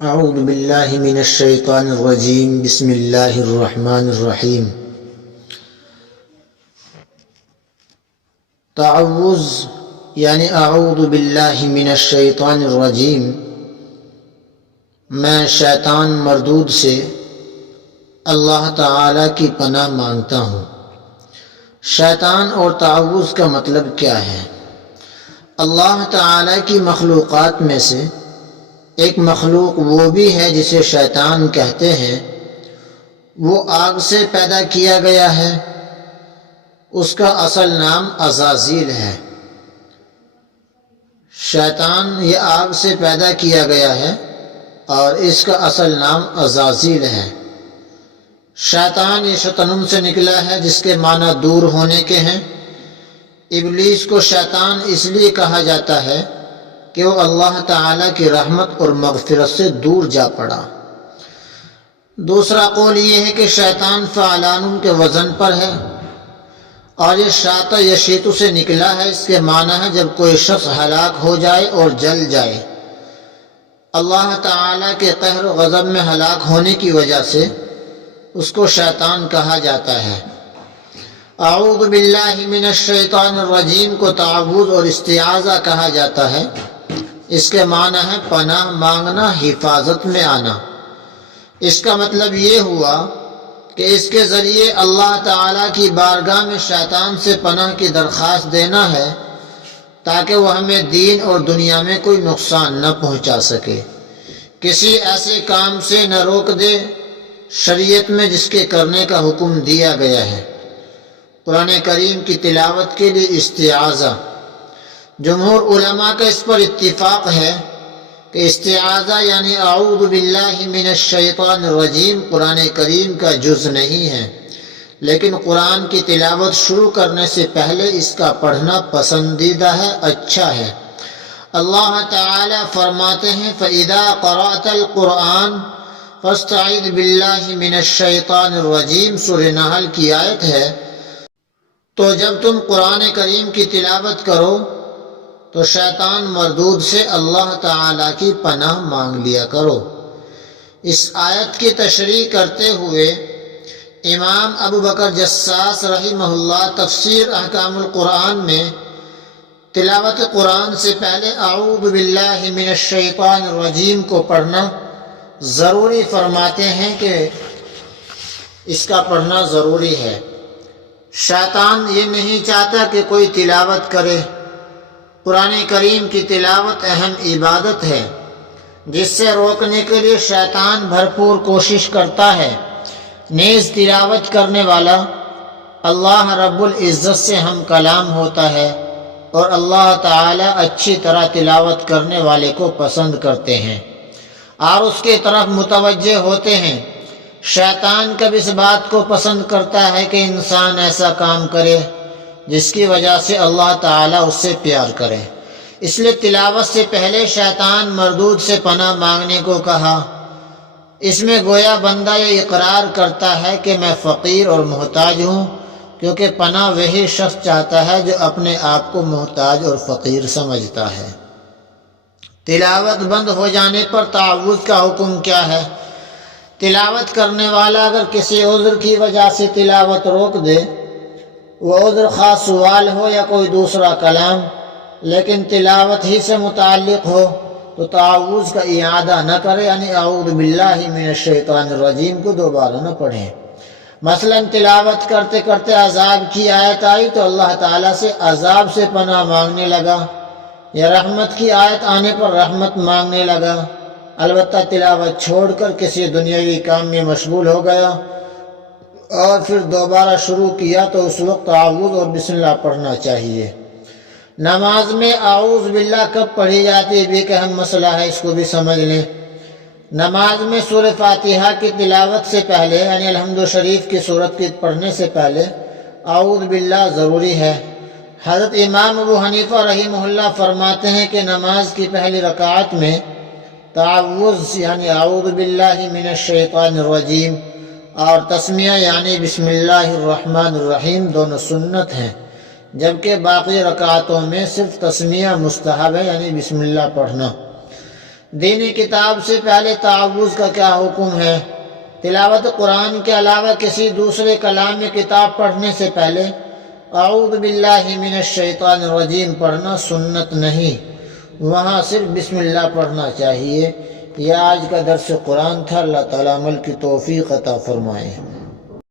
اعوذ باللہ من الشیطان الرجیم بسم اللہ الرحمن الرحیم۔ تعوذ یعنی اعوذ باللہ من الشیطان الرجیم، میں شیطان مردود سے اللہ تعالی کی پناہ مانگتا ہوں۔ شیطان اور تعوذ کا مطلب کیا ہے؟ اللہ تعالی کی مخلوقات میں سے ایک مخلوق وہ بھی ہے جسے شیطان کہتے ہیں، وہ آگ سے پیدا کیا گیا ہے۔ اس کا اصل نام عزازیل ہے۔ شیطان یہ آگ سے پیدا کیا گیا ہے اور اس کا اصل نام عزازیل ہے۔ شیطان یہ شطنم سے نکلا ہے جس کے معنی دور ہونے کے ہیں۔ ابلیس کو شیطان اس لیے کہا جاتا ہے کہ وہ اللہ تعالیٰ کی رحمت اور مغفرت سے دور جا پڑا۔ دوسرا قول یہ ہے کہ شیطان فعلان کے وزن پر ہے اور یہ شاطا یشیتو سے نکلا ہے۔ اس کے معنی ہے جب کوئی شخص ہلاک ہو جائے اور جل جائے۔ اللہ تعالیٰ کے قہر و غضب میں ہلاک ہونے کی وجہ سے اس کو شیطان کہا جاتا ہے۔ اعوذ باللہ من الشیطان الرجیم کو تعوذ اور استعاذہ کہا جاتا ہے۔ اس کے معنی ہے پناہ مانگنا، حفاظت میں آنا۔ اس کا مطلب یہ ہوا کہ اس کے ذریعے اللہ تعالیٰ کی بارگاہ میں شیطان سے پناہ کی درخواست دینا ہے تاکہ وہ ہمیں دین اور دنیا میں کوئی نقصان نہ پہنچا سکے، کسی ایسے کام سے نہ روک دے شریعت میں جس کے کرنے کا حکم دیا گیا ہے۔ قرآن کریم کی تلاوت کے لیے استعاذہ، جمہور علماء کا اس پر اتفاق ہے کہ استعاذہ یعنی اعوذ باللہ من الشیطان الرجیم قرآن کریم کا جز نہیں ہے، لیکن قرآن کی تلاوت شروع کرنے سے پہلے اس کا پڑھنا پسندیدہ ہے، اچھا ہے۔ اللہ تعالی فرماتے ہیں فَإِذَا قَرَأْتَ الْقُرْآنَ فَاسْتَعِذْ بِاللَّهِ مِنَ الشَّيْطَانِ الرَّجِيمِ سورہ نحل کی آیت ہے۔ تو جب تم قرآن کریم کی تلاوت کرو تو شیطان مردود سے اللہ تعالیٰ کی پناہ مانگ لیا کرو۔ اس آیت کی تشریح کرتے ہوئے امام ابو بکر جساس رحمہ اللہ تفسیر احکام القرآن میں تلاوت قرآن سے پہلے اعوذ باللہ من الشیطان الرجیم کو پڑھنا ضروری فرماتے ہیں کہ اس کا پڑھنا ضروری ہے۔ شیطان یہ نہیں چاہتا کہ کوئی تلاوت کرے۔ قرآن کریم کی تلاوت اہم عبادت ہے جس سے روکنے کے لیے شیطان بھرپور کوشش کرتا ہے۔ نیز تلاوت کرنے والا اللہ رب العزت سے ہم کلام ہوتا ہے اور اللہ تعالی اچھی طرح تلاوت کرنے والے کو پسند کرتے ہیں اور اس کی طرف متوجہ ہوتے ہیں۔ شیطان کب اس بات کو پسند کرتا ہے کہ انسان ایسا کام کرے جس کی وجہ سے اللہ تعالیٰ اس سے پیار کرے۔ اس لیے تلاوت سے پہلے شیطان مردود سے پناہ مانگنے کو کہا۔ اس میں گویا بندہ یہ اقرار کرتا ہے کہ میں فقیر اور محتاج ہوں، کیونکہ پناہ وہی شخص چاہتا ہے جو اپنے آپ کو محتاج اور فقیر سمجھتا ہے۔ تلاوت بند ہو جانے پر تعوذ کا حکم کیا ہے؟ تلاوت کرنے والا اگر کسی عذر کی وجہ سے تلاوت روک دے، وہ عذر خاص سوال ہو یا کوئی دوسرا کلام، لیکن تلاوت ہی سے متعلق ہو، تو تعوذ کا اعادہ نہ کرے، یعنی اعوذ باللہ من الشیطان الرجیم کو دوبارہ نہ پڑھیں۔ مثلا تلاوت کرتے کرتے عذاب کی آیت آئی تو اللہ تعالیٰ سے عذاب سے پناہ مانگنے لگا، یا رحمت کی آیت آنے پر رحمت مانگنے لگا، البتہ تلاوت چھوڑ کر کسی دنیاوی کام میں مشغول ہو گیا اور پھر دوبارہ شروع کیا تو اس وقت تعوذ اور بسم اللہ پڑھنا چاہیے۔ نماز میں اعوذ باللہ کب پڑھی جاتی ہے بھی ایک اہم مسئلہ ہے، اس کو بھی سمجھ لیں۔ نماز میں سورہ فاتحہ کی تلاوت سے پہلے یعنی الحمد شریف کی سورت کی پڑھنے سے پہلے اعوذ باللہ ضروری ہے۔ حضرت امام ابو حنیفہ رحمہ اللہ فرماتے ہیں کہ نماز کی پہلی رکعت میں تعوذ یعنی اعوذ باللہ من الشیطان الرجیم اور تسمیہ یعنی بسم اللہ الرحمن الرحیم دونوں سنت ہیں، جبکہ باقی رکعتوں میں صرف تسمیہ مستحب ہے یعنی بسم اللہ پڑھنا۔ دینی کتاب سے پہلے تعوذ کا کیا حکم ہے؟ تلاوت قرآن کے علاوہ کسی دوسرے کلام کتاب پڑھنے سے پہلے اعوذ باللہ من الشیطان الرجیم پڑھنا سنت نہیں، وہاں صرف بسم اللہ پڑھنا چاہیے۔ یہ آج کا درس قرآن تھا۔ اللہ تعالیٰ عمل کی توفیق عطا فرمائے۔